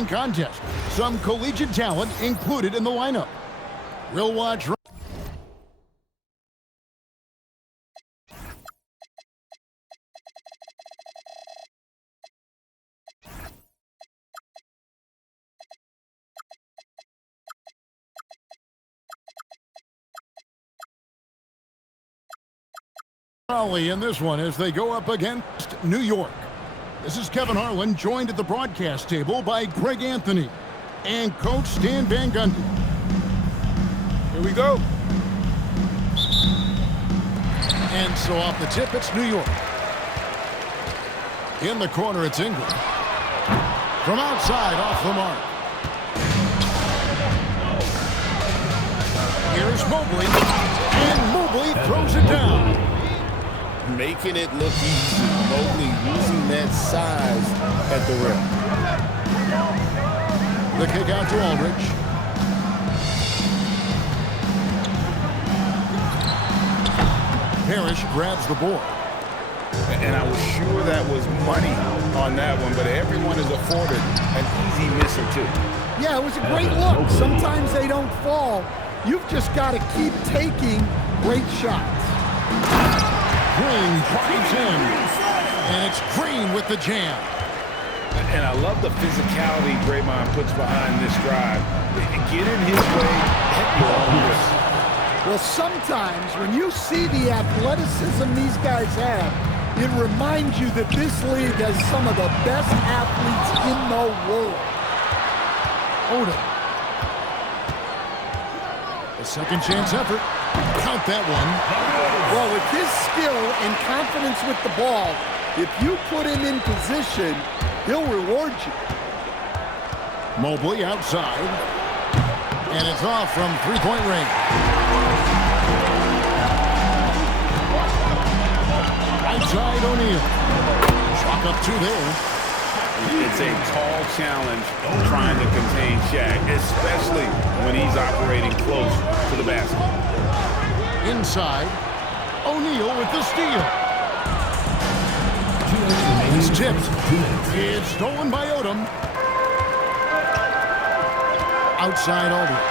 contest. Some collegiate talent included in the lineup. We'll watch. Raleigh in this one as they go up against New York. This is Kevin Harlan, joined at the broadcast table by Greg Anthony and Coach Stan Van Gundy. Here we go. And so off the tip, it's New York. In the corner, it's Ingram. From outside, off the mark. Here's Mobley. And Mobley throws it down. Making it look easy. Mobley using that size at the rim. The kick out to Aldridge. Parrish grabs the board. And I was sure that was money on that one, but everyone is afforded an easy miss or two. Yeah, it was a great look. Sometimes they don't fall. You've just got to keep taking great shots. Green drives in, and it's Green with the jam. And I love the physicality Draymond puts behind this drive. Get in his way, hit your own risk. Well, sometimes when you see the athleticism these guys have, it reminds you that this league has some of the best athletes in the world. Odom. A second chance effort. Count that one. Well, with his skill and confidence with the ball, if you put him in position, he'll reward you. Mobley outside. And it's off from three-point range. Outside O'Neal. Chalk up two there. It's a tall challenge trying to contain Shaq, especially when he's operating close to the basket. Inside, O'Neal with the steal. It's tipped. It's stolen by Odom. Outside Aldridge.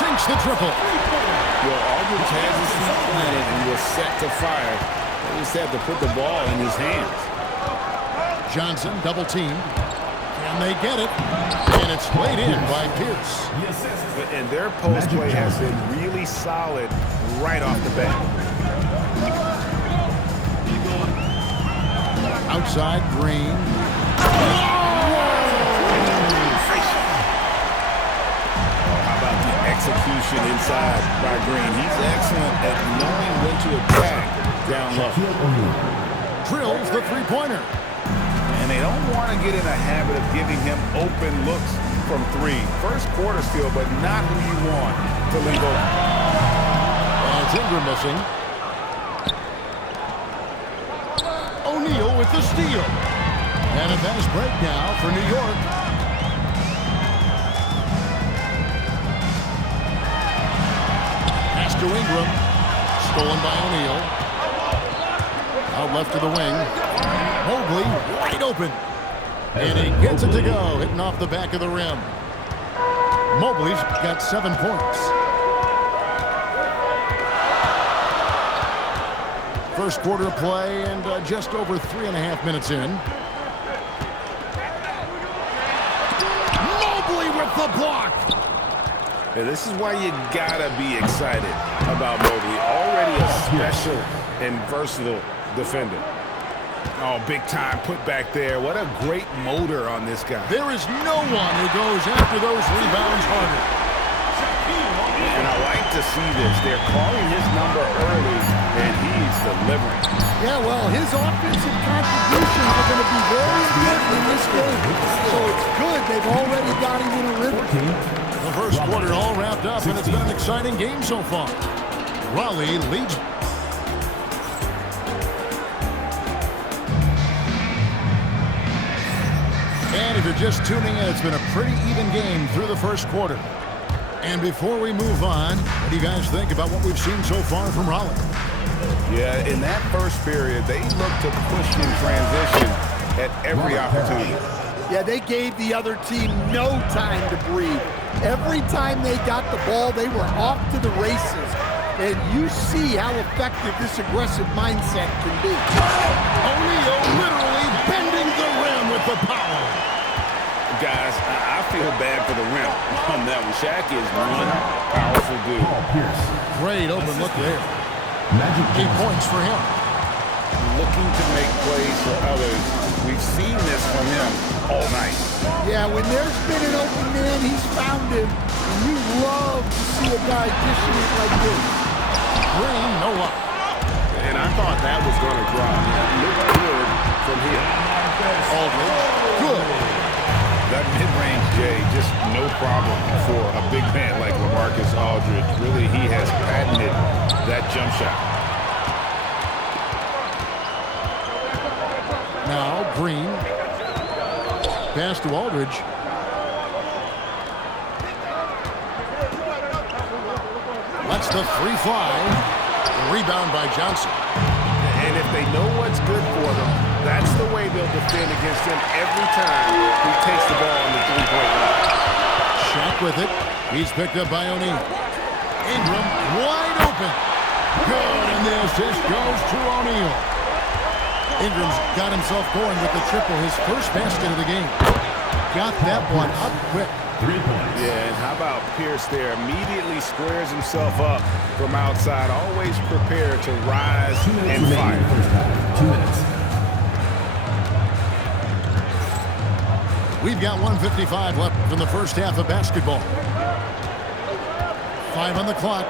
Sinks the triple. Well, Aldridge has his feet planted and was set to fire. They just had to put the ball in his hands. Johnson double teamed. And they get it. And it's laid in by Pierce. And their post play has been really solid right off the bat. Outside Green. How about the execution inside by Green? He's excellent at knowing when to attack down low. Drills the three-pointer. And they don't want to get in a habit of giving him open looks from three. First quarter steal, but not who you want to leave open. And it's Ingram missing. O'Neal with the steal. And a fast break now for New York. Pass to Ingram. Stolen by O'Neal. Out left to the wing. Mobley wide open. And he gets it to go, hitting off the back of the rim. Mobley's got 7 points. First quarter of play and just over 3.5 minutes in. Mobley with the block. Yeah, this is why you gotta be excited about Mobley. Already a special and versatile defender. Oh, big time put back there. What a great motor on this guy. There is no one who goes after those rebounds harder. And I like to see this. They're calling his number early, and he's delivering. Yeah, well, his offensive contributions are going to be very important in this game. So it's good they've already got him in a rhythm. The first quarter all wrapped up, and it's been an exciting game so far. Raleigh leads. And if you're just tuning in, it's been a pretty even game through the first quarter. And before we move on, what do you guys think about what we've seen so far from Raleigh? Yeah, in that first period, they looked to push in transition at every opportunity. Yeah, they gave the other team no time to breathe. Every time they got the ball, they were off to the races. And you see how effective this aggressive mindset can be. O'Neal literally bending the rim with the power. Guys, I feel bad for the rim on that one. Shaq is one powerful dude. Great open look there. 8 points for him. Looking to make plays for others. We've seen this from him all night. Yeah, when there's been an open man, he's found him. And you love to see a guy dishing it like this. Green, no luck. And I thought that was going to drop. Looked good from here. Aldridge, good. That mid-range, Jay, just no problem for a big man like LaMarcus Aldridge. Really, he has patented that jump shot. Now, Green. Pass to Aldridge. Lets the three fly. Rebound by Johnson. And if they know what's good for them, that's the way they'll defend against him every time he takes the ball on the three-point line. Shaq with it. He's picked up by O'Neal. Ingram wide open. Good, and the assist goes to O'Neal. Ingram's got himself going with the triple, his first basket of the game. Got that one up quick. 3 points. Yeah, and how about Pierce there? Immediately squares himself up from outside, always prepared to rise 2 minutes and remaining fire. in the first half. 2 minutes. We've got 1:55 left in the first half of basketball. 5 on the clock.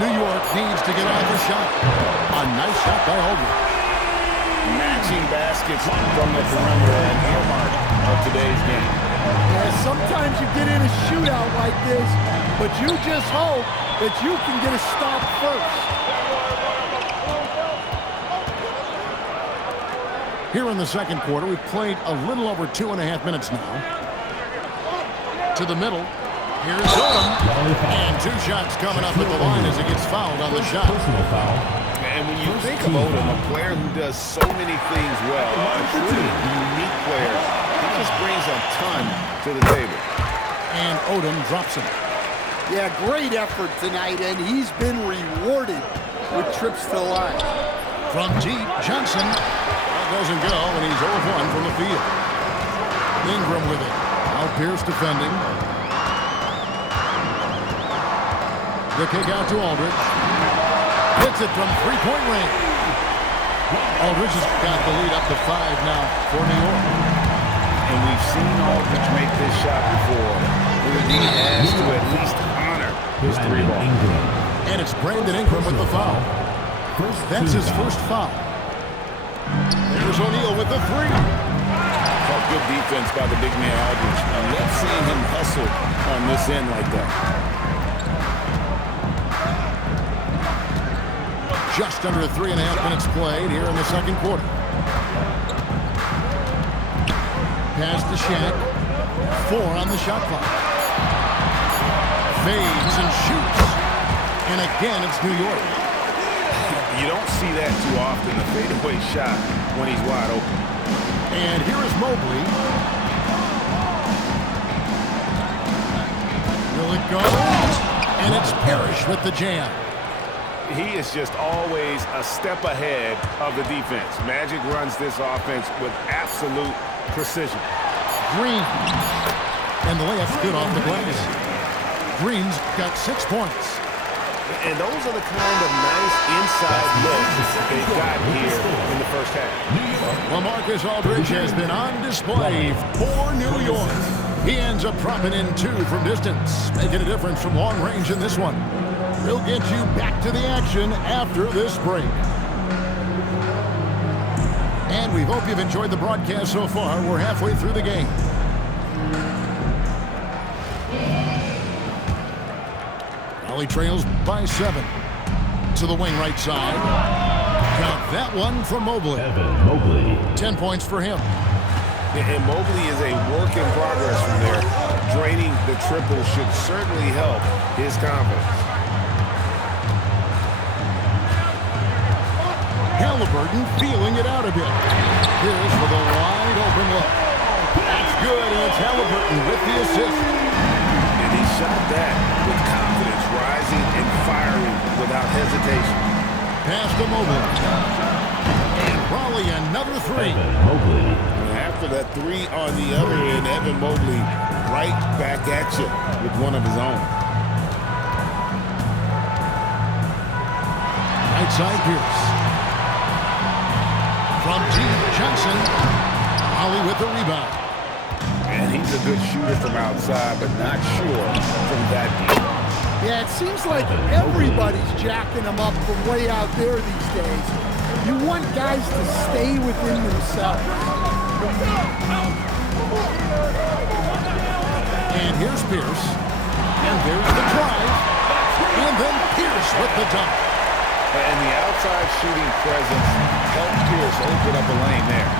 New York needs to get off a shot. A nice shot by Aldridge. Matching baskets from the perimeter and earmark of today's game. Yeah, sometimes you get in a shootout like this, but you just hope that you can get a stop first. Here in the second quarter, we've played a little over 2.5 minutes now. To the middle. Here's Odom. And 2 shots coming up at the line as he gets fouled on the shot. Personal foul. And when you think of Odom, a player who does so many things well, a truly unique player, he just brings a ton to the table. And Odom drops him. Yeah, great effort tonight, and he's been rewarded with trips to the line. From deep, Johnson. That doesn't go, and he's 0 of 1 from the field. Ingram with it. Now Pierce defending. The kick out to Aldridge. Hits it from three-point range. Aldridge has got the lead up to 5 now for New York. And we've seen Aldridge make this shot before. He has to at least honor his 3 ball. Ingram. And it's Brandon Ingram with the foul. That's his first foul. There's O'Neal with the 3. Oh, good defense by the big man Aldridge. And let's see him hustle on this end like that. Just under 3.5 minutes played here in the second quarter. Pass to Shaq. 4 on the shot clock. Fades and shoots. And again, it's New York. You don't see that too often, a fadeaway shot when he's wide open. And here is Mobley. Will it go? And it's Parrish with the jam. He is just always a step ahead of the defense. Magic runs this offense with absolute precision. Green. And the layup's good off the glass. Green's got 6 points. And those are the kind of nice inside looks they've got here in the first half. LaMarcus Aldridge has been on display for New York. He ends up dropping in 2 from distance, making a difference from long range in this one. We'll get you back to the action after this break. And we hope you've enjoyed the broadcast so far. We're halfway through the game. Raleigh trails by 7. To the wing right side. Count that one for Mobley. Evan Mobley. 10 points for him. And Mobley is a work in progress from there. Draining the triple should certainly help his confidence. Halliburton feeling it out a bit. Here's for the wide open look. good, and it's Halliburton with the assist. And he shot that with confidence, rising and firing without hesitation. Pass to Mobley. And Raleigh another three. And after that three on the other end, Evan Mobley right back at you with one of his own. Right side Pierce. From deep, Johnson. Raleigh with the rebound. And he's a good shooter from outside, but not sure from that deep. Yeah, it seems like everybody's jacking them up from way out there these days. You want guys to stay within themselves. And here's Pierce. And there's the drive. And then Pierce with the dunk. And the outside shooting presence helped Pierce open up a lane there.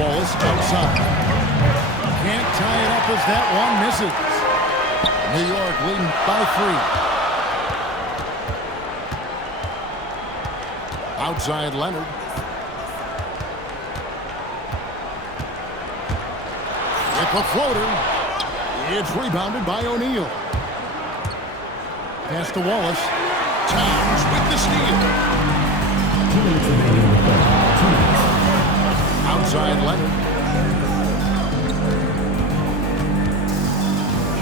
Wallace outside. Can't tie it up as that one misses. New York leading by 3. Outside Leonard. With the floater. It's rebounded by O'Neal. Pass to Wallace. Towns with the steal. Outside Leonard.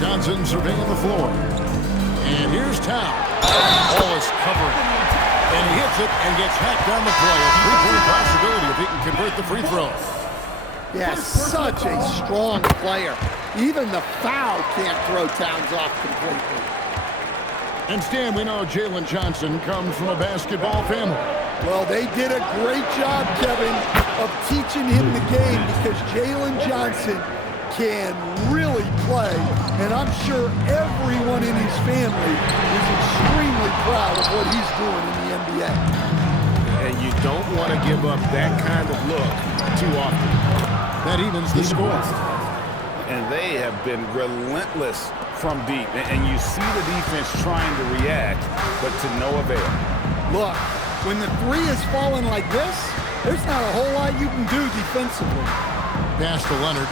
Johnson surveying the floor. And here's Towns. Wallace covering. And he hits it and gets hacked down the play. A three-point possibility if he can convert the free throw. Yeah, such a strong player. Even the foul can't throw Towns off completely. And Stan, we know Jalen Johnson comes from a basketball family. Well, they did a great job, Kevin, of teaching him the game because Jalen Johnson can really play. And I'm sure everyone in his family is extremely proud of what he's doing in the NBA. And you don't want to give up that kind of look too often. That evens the score. And they have been relentless from deep. And you see the defense trying to react, but to no avail. Look, when the three is falling like this, there's not a whole lot you can do defensively. Pass to Leonard.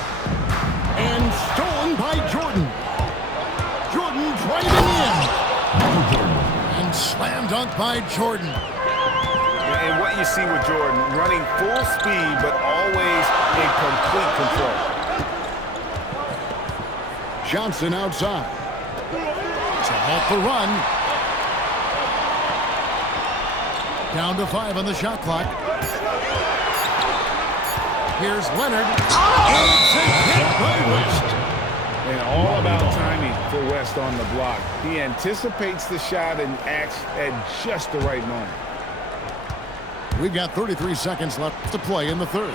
And stolen by Jordan. Jordan driving in. And slam dunk by Jordan. And what you see with Jordan, running full speed, but always in complete control. Johnson outside. To halt the run. Down to 5 on the shot clock. Here's Leonard. And it's a hit by West. And all about timing for West on the block. He anticipates the shot and acts at just the right moment. We've got 33 seconds left to play in the third.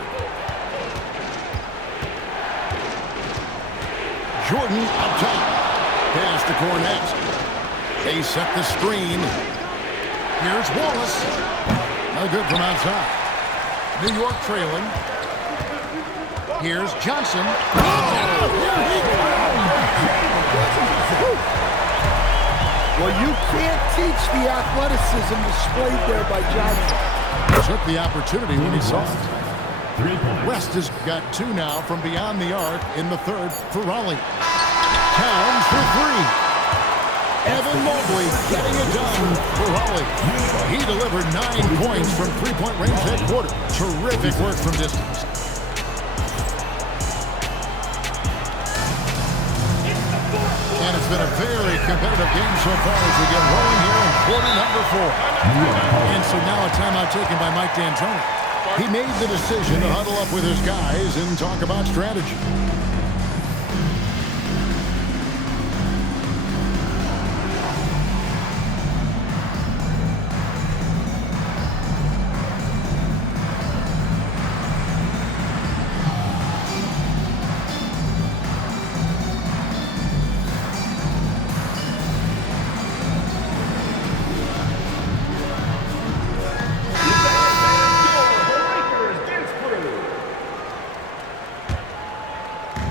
Jordan up top. Pass to Cornette. They set the screen. Here's Wallace. No good from outside. New York trailing. Here's Johnson. Well, you can't teach the athleticism displayed there by Johnson. Took the opportunity when he saw it. West has got 2 now from beyond the arc in the third for Raleigh. Towns for 3. Evan Mobley getting it done for Raleigh. He delivered 9 points from three-point range that quarter. Terrific work from distance. And it's been a very competitive game so far as we get rolling here in quarter number 4. And so now a timeout taken by Mike D'Antoni. He made the decision to huddle up with his guys and talk about strategy.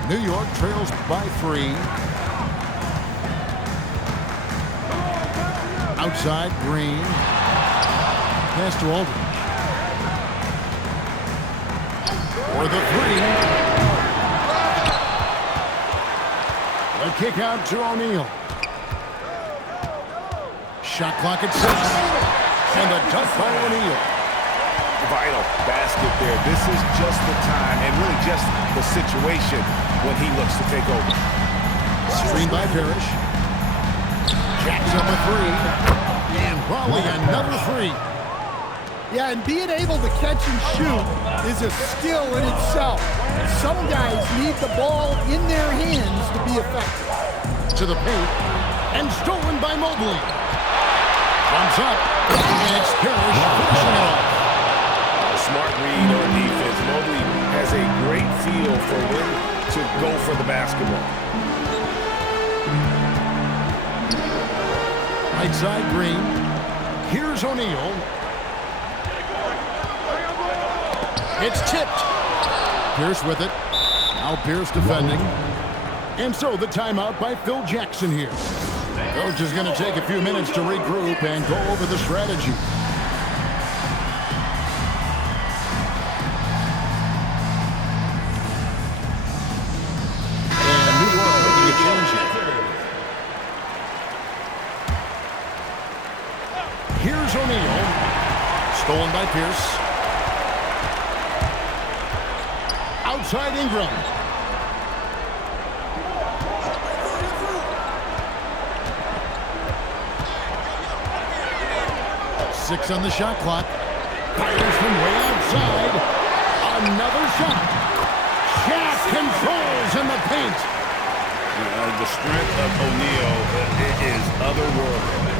New York trails by 3. Outside, Green. Pass to Aldridge. For the 3. A kick out to O'Neal. Shot clock at 6. And a dunk by O'Neal. Vital basket there. This is just the time and really just the situation when he looks to take over. Screen by Parrish. Jacks up a 3. And probably another 3. Yeah, and being able to catch and shoot is a skill in itself. Some guys need the ball in their hands to be effective. To the paint. And stolen by Mobley. Comes up. And it's Parrish finishing it off. Smart read on defense. Mobley has a great feel for when to go for the basketball. Right side Green. Here's O'Neal. It's tipped. Pierce with it. Now Pierce defending. And so the timeout by Phil Jackson here. Coach is going to take a few minutes to regroup and go over the strategy. And New York making a change here. Here's O'Neal. Stolen by Pierce. Outside Ingram. Six on the shot clock. Fires from way outside. Another shot. Shaq controls in the paint. The strength of O'Neal is otherworldly.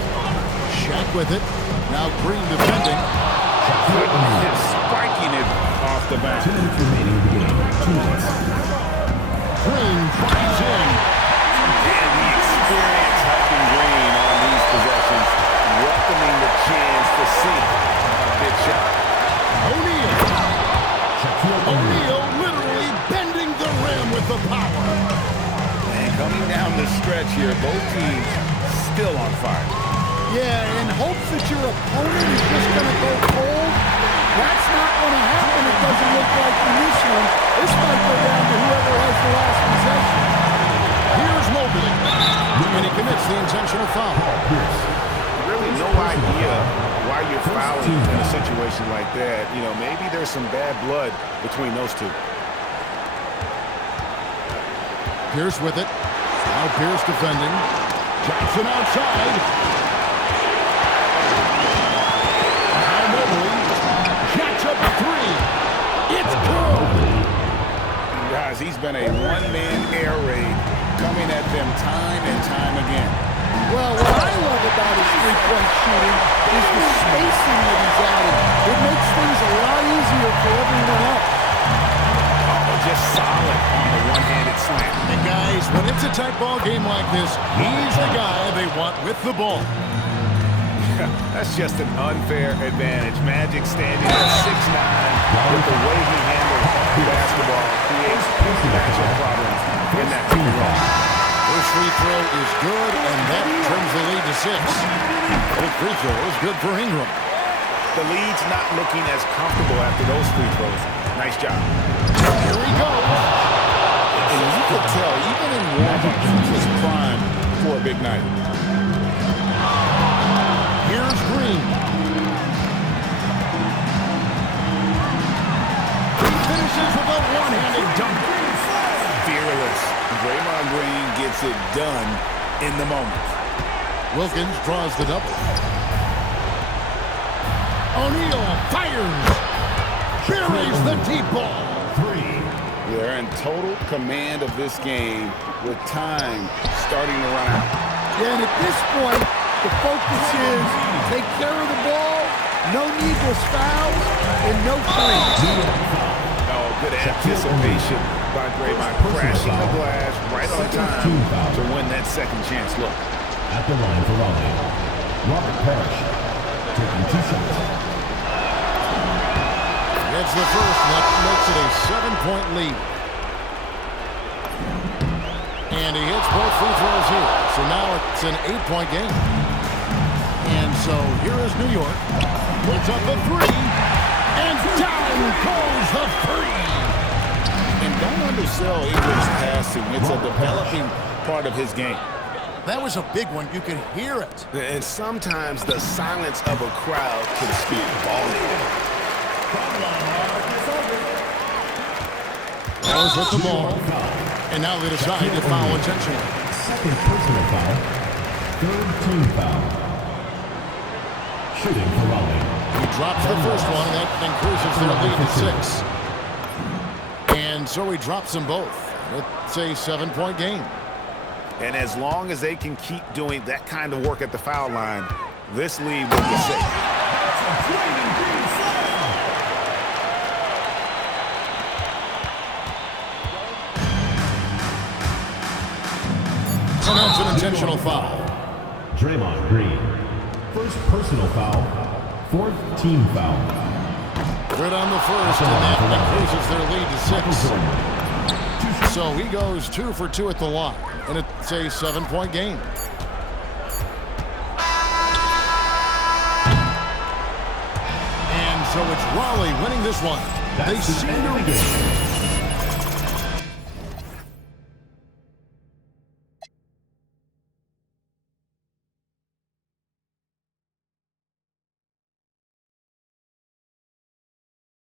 Shaq with it. Now Green defending. Spiking it off the back. 2 minutes remaining in the game. 2 minutes. Green drives in. And the experience helping Green on these possessions, welcoming the chance to see a big shot. O'Neal. O'Neal literally bending the rim with the power. And coming down the stretch here, both teams still on fire. Yeah, in hopes that your opponent is just going to go cold. That's not going to happen. It doesn't look like in this one. This might go down to whoever has the last possession. Here's Mobley. And he commits the intentional foul. Really no idea why you're fouling in a situation like that. You know, maybe there's some bad blood between those two. Pierce with it. Now Pierce defending. Johnson outside. Now Mobley. Jacks up a 3. It's good. Guys, he's been a one-man air raid coming at them time and time again. Well, what I love about his three-point shooting is the spacing that he's adding. It makes things a lot easier for everyone else. Oh, just solid on the one-handed slam. And guys, when it's a tight ball game like this, he's the guy they want with the ball. That's just an unfair advantage. Magic standing at 6'9", with the way he handles basketball creates matchup problems in that team run. First free throw is good, and that trims the lead to 6. Both free throws good for Ingram. The lead's not looking as comfortable after those free throws. Nice job. Here he goes. And you could tell, even in warm-up, he was primed for a big night. Here's Green. He finishes with a one-handed dunk. Fearless. Draymond Green gets it done in the moment. Wilkins draws the double. O'Neal fires. Buries the deep ball. 3. They're in total command of this game with time starting to run out. Yeah, and at this point, the focus is take care of the ball, no needless fouls, and no threes. Oh, good anticipation by Draymond, crashing the glass right on time to win that second chance look. At the line for Raleigh, Robert Parrish taking 2 shots. It's the first, and that makes it a 7-point lead. And he hits both free throws here. So now it's an 8-point game. And so here is New York. Puts up a 3. And down goes the 3. And don't undersell Ingram's passing. It's a developing part of his game. That was a big one. You could hear it. And sometimes the silence of a crowd can speak volumes. Allen's with the ball. And now they decide to foul intentionally. Second personal foul. Third team foul. Shooting for Raleigh. He drops the first one, and that increases their lead to 6. And so he drops them both. It's a 7-point game. And as long as they can keep doing that kind of work at the foul line, this lead will be safe. And that's an intentional foul. Draymond Green. First personal foul. Fourth team foul. Good on the first, and that increases their lead to 6. So he goes 2 for 2 at the line, and it's a 7-point game. And so it's Raleigh winning this one. They seem to